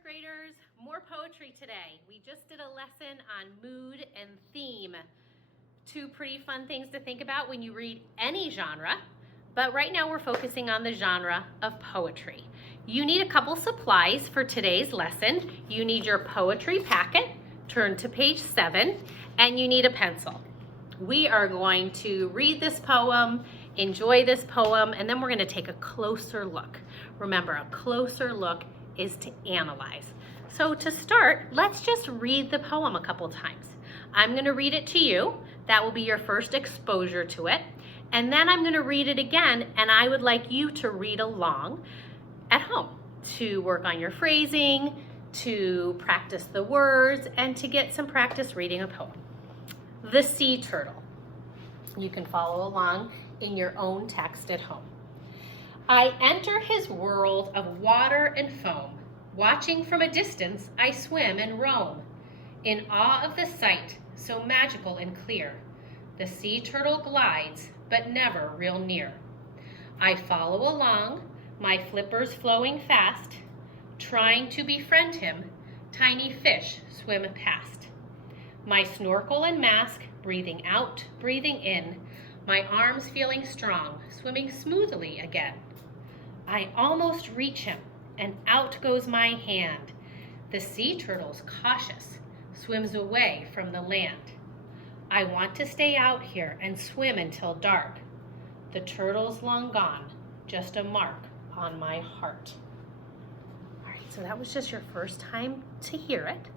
fourth graders, more poetry today. We just did a lesson on mood and theme. Two pretty fun things to think about when you read any genre, but right now we're focusing on the genre of poetry. You need a couple supplies for today's lesson. You need your poetry packet, turn to page 7, and you need a pencil. We are going to read this poem, enjoy this poem, and then we're going to take a closer look. Remember, a closer look is to analyze. So to start, let's just read the poem a couple times. I'm going to read it to you. That will be your first exposure to it. And then I'm going to read it again, and I would like you to read along at home to work on your phrasing, to practice the words, and to get some practice reading a poem. The Sea Turtle. You can follow along in your own text at home. I enter his world of water and foam. Watching from a distance, I swim and roam. In awe of the sight, so magical and clear, the sea turtle glides, but never real near. I follow along, my flippers flowing fast. Trying to befriend him, tiny fish swim past. My snorkel and mask, breathing out, breathing in, my arms feeling strong, swimming smoothly again. I almost reach him, and out goes my hand. The sea turtle's cautious, swims away from the land. I want to stay out here and swim until dark. The turtle's long gone, just a mark on my heart. All right, so that was just your first time to hear it.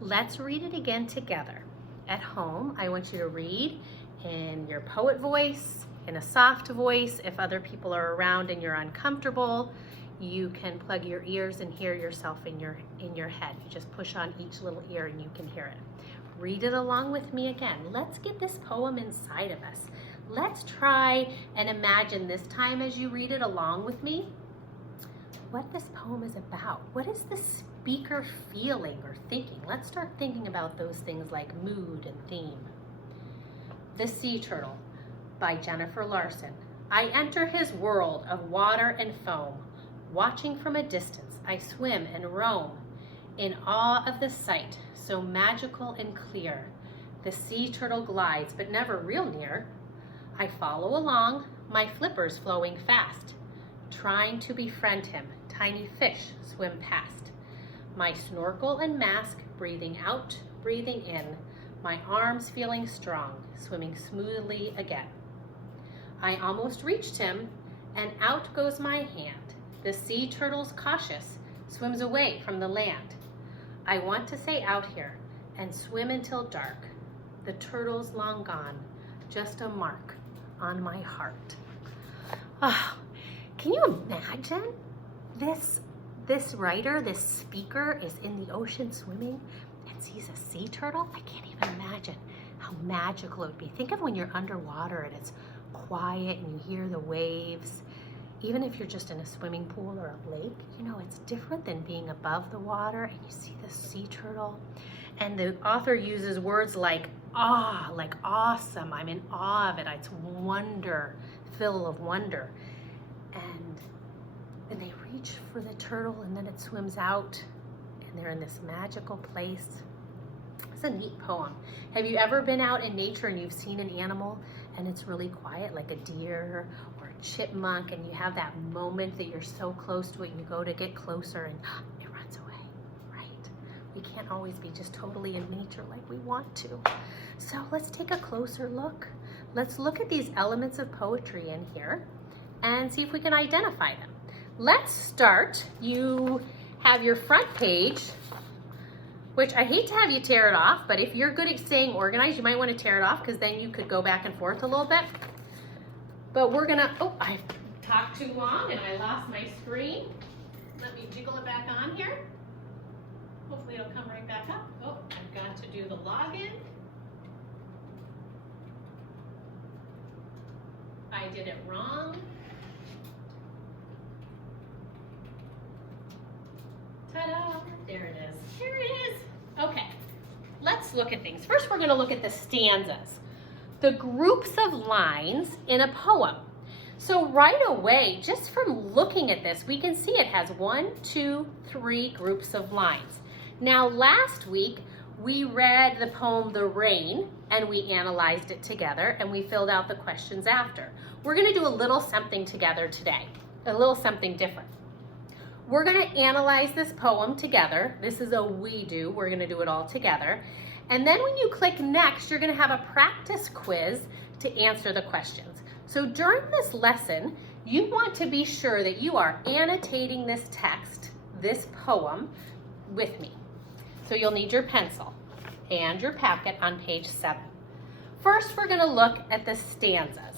Let's read it again together. At home, I want you to read in your poet voice, in a soft voice. If other people are around and you're uncomfortable, you can plug your ears and hear yourself in your head. You just push on each little ear and you can hear it. Read it along with me again. Let's get this poem inside of us. Let's try and imagine this time as you read it along with me, what this poem is about. What is the speaker feeling or thinking? Let's start thinking about those things like mood and theme. The Sea Turtle by Jennifer Larson. I enter his world of water and foam. Watching from a distance, I swim and roam. In awe of the sight, so magical and clear, the sea turtle glides, but never real near. I follow along, my flippers flowing fast. Trying to befriend him, tiny fish swim past. My snorkel and mask, breathing out, breathing in, my arms feeling strong, swimming smoothly again. I almost reached him, and out goes my hand. The sea turtle's cautious, swims away from the land. I want to stay out here and swim until dark. The turtle's long gone, just a mark on my heart. Oh, can you imagine this writer, this speaker is in the ocean swimming and sees a sea turtle? I can't even imagine how magical it would be. Think of when you're underwater and it's quiet and you hear the waves. Even if you're just in a swimming pool or a lake, you know, it's different than being above the water and you see the sea turtle. And the author uses words like awe, like awesome. I'm in awe of it. It's wonder, full of wonder. And they reach for the turtle and then it swims out and they're in this magical place. It's a neat poem. Have you ever been out in nature and you've seen an animal and it's really quiet, like a deer or a chipmunk, and you have that moment that you're so close to it and you go to get closer and it runs away, right? We can't always be just totally in nature like we want to. So let's take a closer look. Let's look at these elements of poetry in here and see if we can identify them. Let's start. You have your front page, which I hate to have you tear it off, but if you're good at staying organized, you might want to tear it off because then you could go back and forth a little bit. But we're gonna, oh, I talked too long and I lost my screen. Let me jiggle it back on here. Hopefully it'll come right back up. Oh, I've got to do the login. I did it wrong. Ta-da, there it is. Here it is. Okay, let's look at things. First, we're going to look at the stanzas, the groups of lines in a poem. So right away, just from looking at this, we can see it has 1, 2, 3 groups of lines. Now last week, we read the poem The Rain and we analyzed it together and we filled out the questions after. We're gonna do a little something together today, a little something different. We're gonna analyze this poem together. This is a we do, we're gonna do it all together. And then when you click next, you're gonna have a practice quiz to answer the questions. So during this lesson, you want to be sure that you are annotating this text, this poem, with me. So you'll need your pencil and your packet on page 7. First, we're gonna look at the stanzas.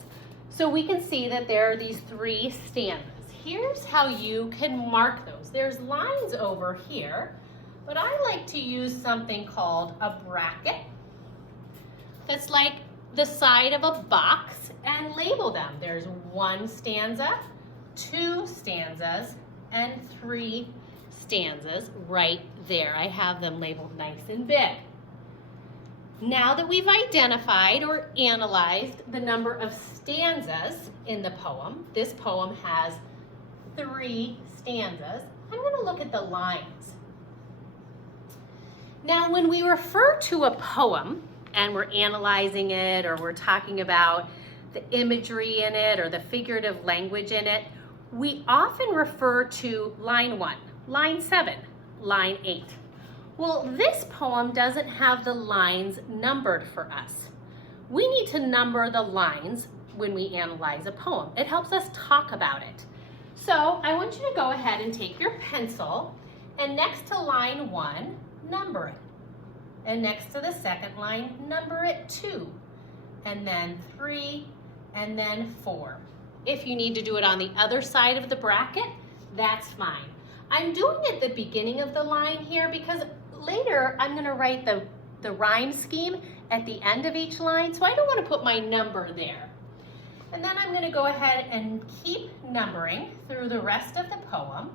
So we can see that there are these 3 stanzas. Here's how you can mark those. There's lines over here, but I like to use something called a bracket. That's like the side of a box and label them. There's 1 stanza, 2 stanzas, and 3 stanzas right there. I have them labeled nice and big. Now that we've identified or analyzed the number of stanzas in the poem, this poem has 3 stanzas, I'm going to look at the lines. Now when we refer to a poem and we're analyzing it or we're talking about the imagery in it or the figurative language in it, we often refer to line 1, line 7, line 8. Well, this poem doesn't have the lines numbered for us. We need to number the lines when we analyze a poem. It helps us talk about it. So I want you to go ahead and take your pencil and next to line 1, number it. And next to the second line, number it 2, and then 3, and then 4. If you need to do it on the other side of the bracket, that's fine. I'm doing it at the beginning of the line here because later I'm going to write the rhyme scheme at the end of each line, so I don't want to put my number there. And then I'm going to go ahead and keep numbering through the rest of the poem.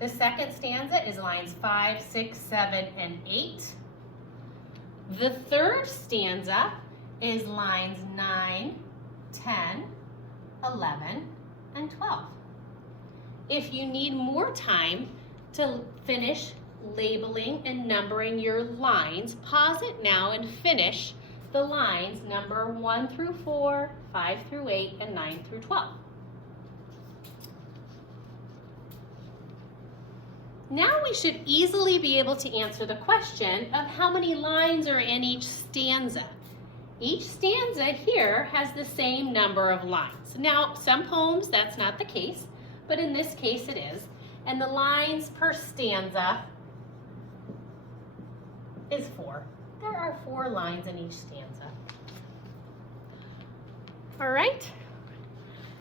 The second stanza is lines 5, 6, 7, and 8. The third stanza is lines 9, 10, 11, and 12. If you need more time to finish labeling and numbering your lines, pause it now and finish the lines number 1 through 4, 5 through 8, and 9 through 12. Now we should easily be able to answer the question of how many lines are in each stanza. Each stanza here has the same number of lines. Now, some poems, that's not the case, but in this case it is. And the lines per stanza is 4. There are 4 lines in each stanza. All right.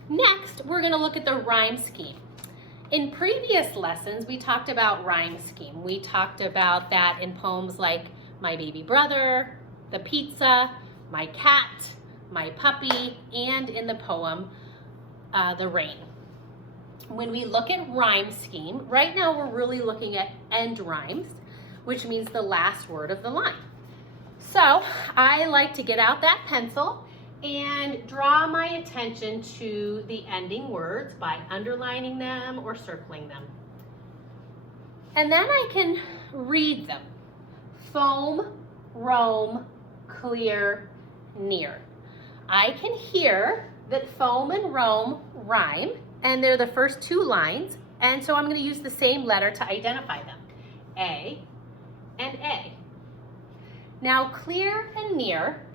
Next, we're going to look at the rhyme scheme. In previous lessons, we talked about rhyme scheme. We talked about that in poems like My Baby Brother, The Pizza, My Cat, My Puppy, and in the poem, The Rain. When we look at rhyme scheme, right now we're really looking at end rhymes, which means the last word of the line. So I like to get out that pencil and draw my attention to the ending words by underlining them or circling them. And then I can read them. Foam, roam, clear, near. I can hear that foam and roam rhyme, and they're the first 2 lines, and so I'm going to use the same letter to identify them. A and A. Now clear and near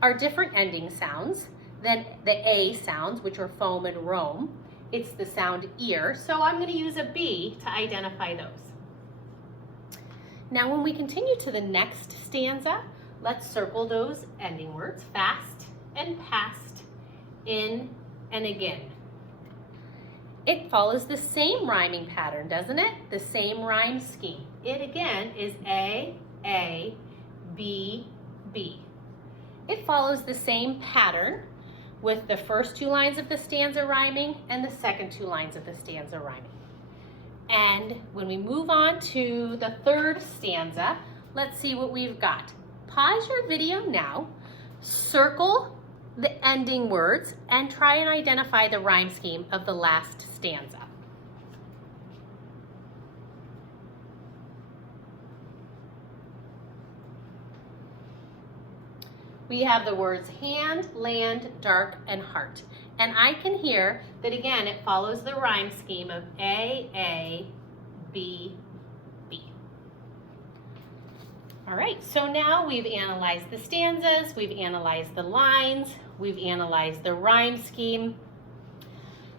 are different ending sounds than the A sounds, which are foam and roam. It's the sound ear, so I'm going to use a B to identify those. Now when we continue to the next stanza, let's circle those ending words, fast and past, in and again. It follows the same rhyming pattern, doesn't it? The same rhyme scheme. It again is A, B, B. It follows the same pattern with the first 2 lines of the stanza rhyming and the second 2 lines of the stanza rhyming. And when we move on to the third stanza, let's see what we've got. Pause your video now, circle the ending words and try and identify the rhyme scheme of the last stanza. We have the words hand, land, dark, and heart. And I can hear that again, it follows the rhyme scheme of A, B, B. All right, so now we've analyzed the stanzas, we've analyzed the lines, we've analyzed the rhyme scheme.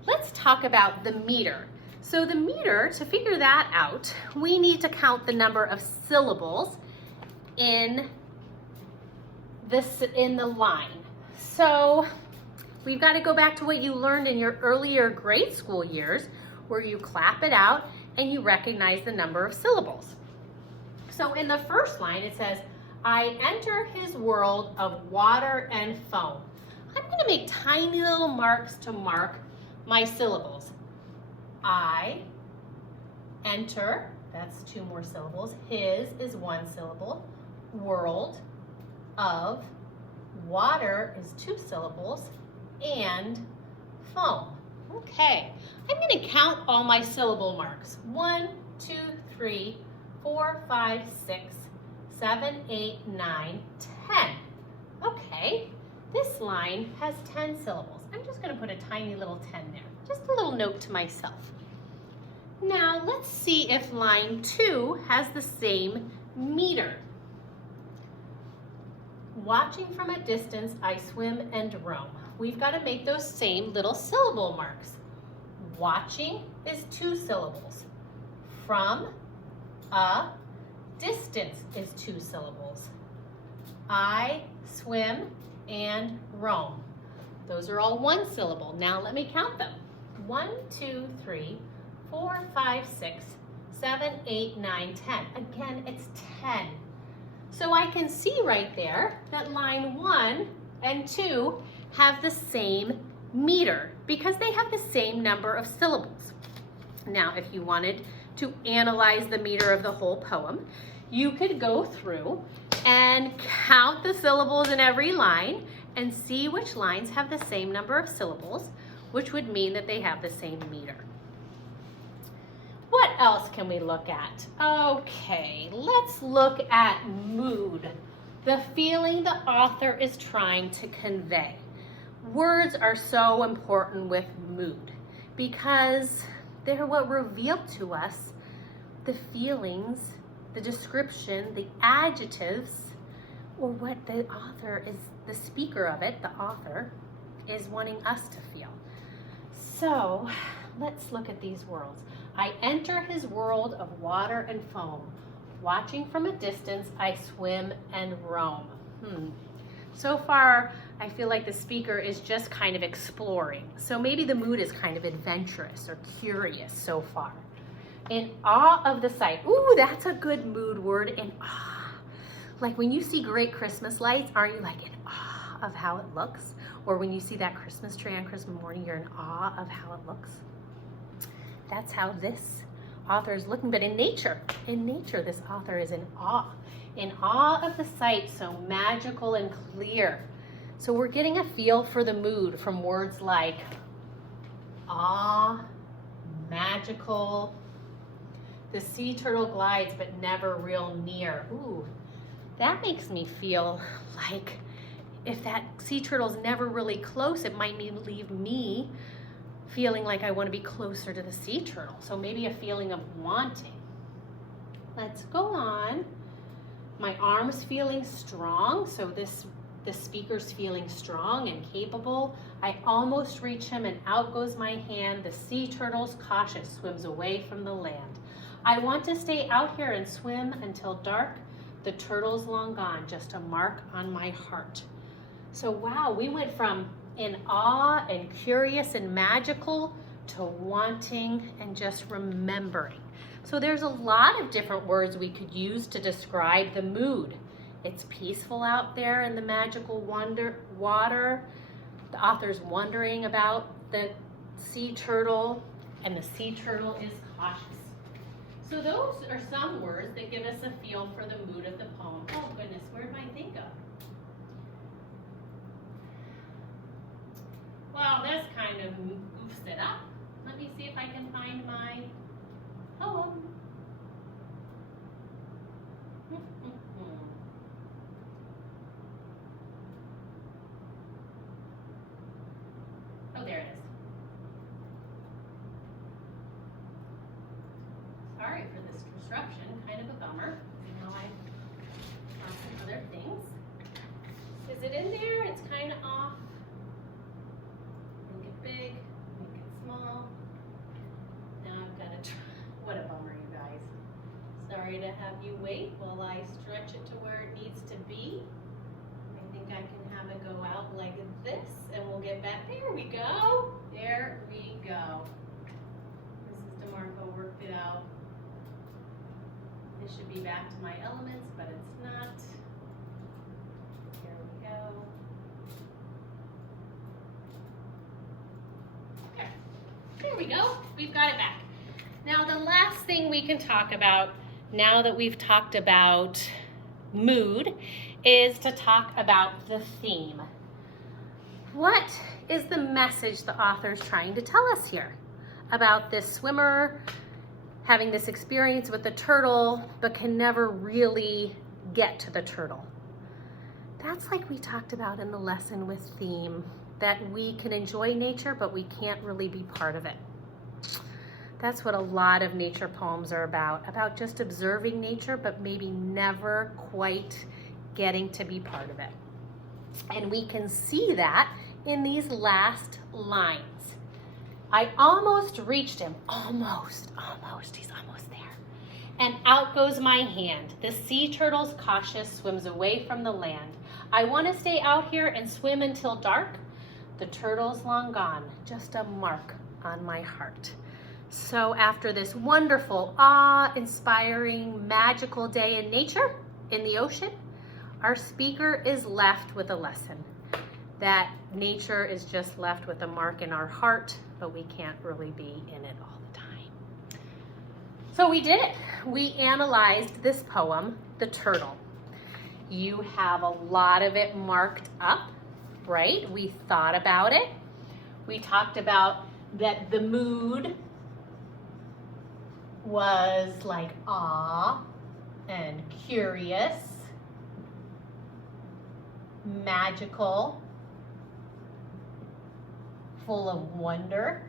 Let's talk about the meter. So the meter, to figure that out, we need to count the number of syllables in the line. So we've got to go back to what you learned in your earlier grade school years, where you clap it out and you recognize the number of syllables. So in the first line it says, I enter his world of water and foam. I'm going to make tiny little marks to mark my syllables. I enter, that's 2 more syllables. His is 1 syllable. World of, water is 2 syllables, and foam. Okay, I'm going to count all my syllable marks. 1, 2, 3, 4, 5, 6, 7, 8, 9, 10. Okay, this line has 10 syllables. I'm just going to put a tiny little 10 there. Just a little note to myself. Now let's see if line 2 has the same meter. Watching from a distance, I swim and roam. We've got to make those same little syllable marks. Watching is 2 syllables. From a distance is 2 syllables. I swim and roam. Those are all 1 syllable. Now let me count them. 1, 2, 3, 4, 5, 6, 7, 8, 9, 10. Again, it's 10. So I can see right there that line 1 and 2 have the same meter because they have the same number of syllables. Now, if you wanted to analyze the meter of the whole poem, you could go through and count the syllables in every line and see which lines have the same number of syllables, which would mean that they have the same meter. What else can we look at? Okay, let's look at mood, the feeling the author is trying to convey. Words are so important with mood because they're what reveal to us the feelings, the description, the adjectives, or what the author is, the speaker of it, the author, is wanting us to feel. So let's look at these words. I enter his world of water and foam. Watching from a distance, I swim and roam. So far, I feel like the speaker is just kind of exploring. So maybe the mood is kind of adventurous or curious so far. In awe of the sight. Ooh, that's a good mood word, in awe. Like when you see great Christmas lights, aren't you like in awe of how it looks? Or when you see that Christmas tree on Christmas morning, you're in awe of how it looks? That's how this author is looking. But in nature, this author is in awe of the sight, so magical and clear. So we're getting a feel for the mood from words like awe, magical, the sea turtle glides but never real near. Ooh, that makes me feel like if that sea turtle's never really close, it might leave me feeling like I want to be closer to the sea turtle. So maybe a feeling of wanting. Let's go on. My arm's feeling strong. So the speaker's feeling strong and capable. I almost reach him and out goes my hand. The sea turtle's cautious, swims away from the land. I want to stay out here and swim until dark. The turtle's long gone, just a mark on my heart. So wow, we went from in awe and curious and magical to wanting and just remembering. So there's a lot of different words we could use to describe the mood. It's peaceful out there in the magical water. The author's wondering about the sea turtle, and the sea turtle is cautious. So those are some words that give us a feel for the mood of the poem. Oh goodness, where did my thing go? Well, this kind of goofs it up. Let me see if I can find my poem. Oh, there it is. Sorry for this disruption, kind of a bummer. Now I have some other things. Is it in there? It's kind of off. Make it big, make it small. Now I've got to try. What a bummer, you guys. Sorry to have you wait while I stretch it to where it needs to be. I think I can have it go out like this, and we'll get back. There we go. There we go. Mrs. DeMarco worked it out. This should be back to my elements, but it's not. Here we go. Okay. There we go. We've got it back. Now the last thing we can talk about, now that we've talked about mood, is to talk about the theme. What is the message the author's trying to tell us here about this swimmer having this experience with the turtle but can never really get to the turtle? That's like we talked about in the lesson with theme, that we can enjoy nature but we can't really be part of it. That's what a lot of nature poems are about just observing nature but maybe never quite getting to be part of it. And we can see that in these last lines. I almost reached him, almost, he's almost there. And out goes my hand. The sea turtle's cautious, swims away from the land. I want to stay out here and swim until dark. The turtle's long gone, just a mark on my heart. So after this wonderful, awe-inspiring, magical day in nature, in the ocean, our speaker is left with a lesson that nature is just left with a mark in our heart, but we can't really be in it all the time. So we did it. We analyzed this poem, The Turtle. You have a lot of it marked up, right? We thought about it. We talked about that the mood was like awe and curious, magical, full of wonder.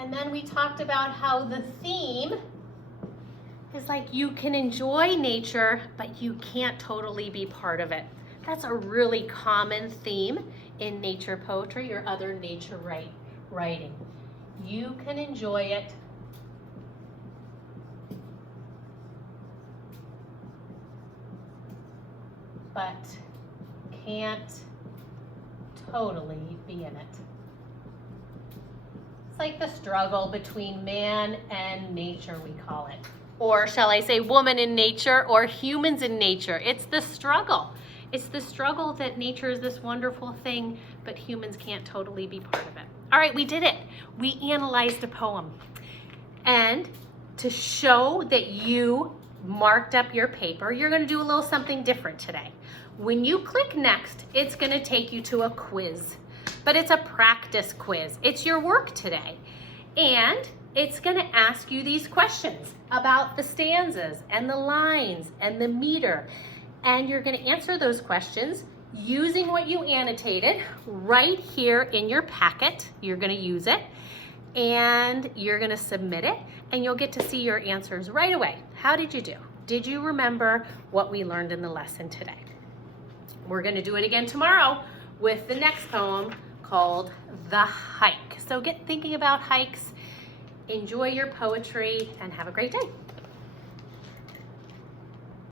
And then we talked about how the theme is like you can enjoy nature, but you can't totally be part of it. That's a really common theme in nature poetry or other nature writing. You can enjoy it, but can't totally be in it. It's like the struggle between man and nature, we call it. Or shall I say woman in nature or humans in nature. It's the struggle. It's the struggle that nature is this wonderful thing, but humans can't totally be part of it. All right, we did it. We analyzed a poem. And to show that you marked up your paper, you're going to do a little something different today. When you click next, it's going to take you to a quiz, but it's a practice quiz. It's your work today. And it's going to ask you these questions about the stanzas and the lines and the meter. And you're going to answer those questions using what you annotated right here in your packet. You're going to use it and you're going to submit it and you'll get to see your answers right away. How did you do? Did you remember what we learned in the lesson today? We're going to do it again tomorrow with the next poem called The Hike. So get thinking about hikes, enjoy your poetry, and have a great day.